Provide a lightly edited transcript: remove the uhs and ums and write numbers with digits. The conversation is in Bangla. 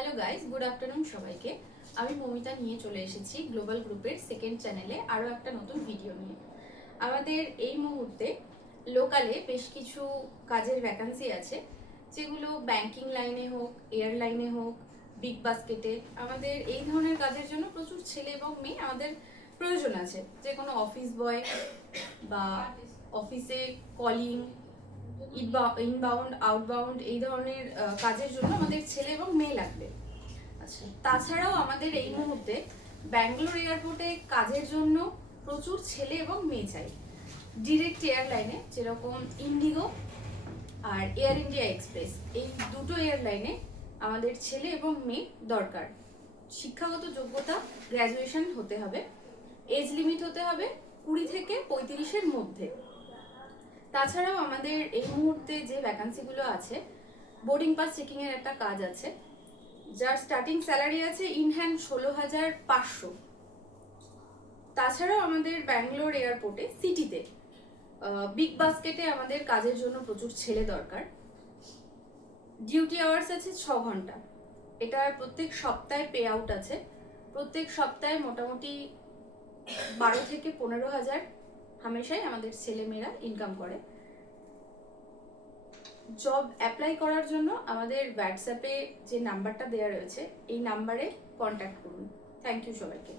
হ্যালো গাইস, গুড আফটারনুন সবাইকে। আমি মমিতা নিয়ে চলে এসেছি গ্লোবাল গ্রুপের সেকেন্ড চ্যানেলে আরও একটা নতুন ভিডিও নিয়ে। আমাদের এই মুহূর্তে লোকালে বেশ কিছু কাজের ভ্যাকান্সি আছে, যেগুলো ব্যাংকিং লাইনে হোক, এয়ারলাইনে হোক, বিগ বাস্কেটে। আমাদের এই ধরনের কাজের জন্য প্রচুর ছেলে এবং মেয়ে আমাদের প্রয়োজন আছে। যে কোনো অফিস বয় বা অফিসে কলিং, ইনবাউন্ড আউটবাউন্ড এই ধরনের কাজের জন্য আমাদের ছেলে এবং মেয়ে লাগবে। আচ্ছা, তাছাড়াও আমাদের এই মুহূর্তে ব্যাঙ্গালোর এয়ারপোর্টে কাজের জন্য প্রচুর ছেলে এবং মেয়ে চাই। ডিরেক্ট এয়ারলাইনে যেরকম ইন্ডিগো আর এয়ার ইন্ডিয়া এক্সপ্রেস, এই দুটো এয়ারলাইনে আমাদের ছেলে এবং মেয়ে দরকার। শিক্ষাগত যোগ্যতা গ্র্যাজুয়েশন হতে হবে, এজ লিমিট হতে হবে 20 থেকে 35-এর মধ্যে। তাছাড়াও আমাদের এই মুহূর্তে যে ভ্যাকান্সিগুলো আছে, বোর্ডিং পাস চেকিংয়ের একটা কাজ আছে, যার স্টার্টিং স্যালারি আছে ইন হ্যান্ড 16,500। তাছাড়াও আমাদের ব্যাঙ্গালোর এয়ারপোর্টে সিটিতে বিগ বাস্কেটে আমাদের কাজের জন্য প্রচুর ছেলে দরকার। ডিউটি আওয়ার্স আছে 6 ঘন্টা। এটা প্রত্যেক সপ্তাহে পে আউট আছে। প্রত্যেক সপ্তাহে মোটামুটি 12 থেকে 15,000 হামেশাই আমাদের ছেলেমেয়েরা ইনকাম করে। জব অ্যাপ্লাই করার জন্য আমাদের হোয়াটসঅ্যাপে যে নাম্বারটা দেওয়া রয়েছে, এই নাম্বারে কন্ট্যাক্ট করুন। থ্যাংক ইউ সবাইকে।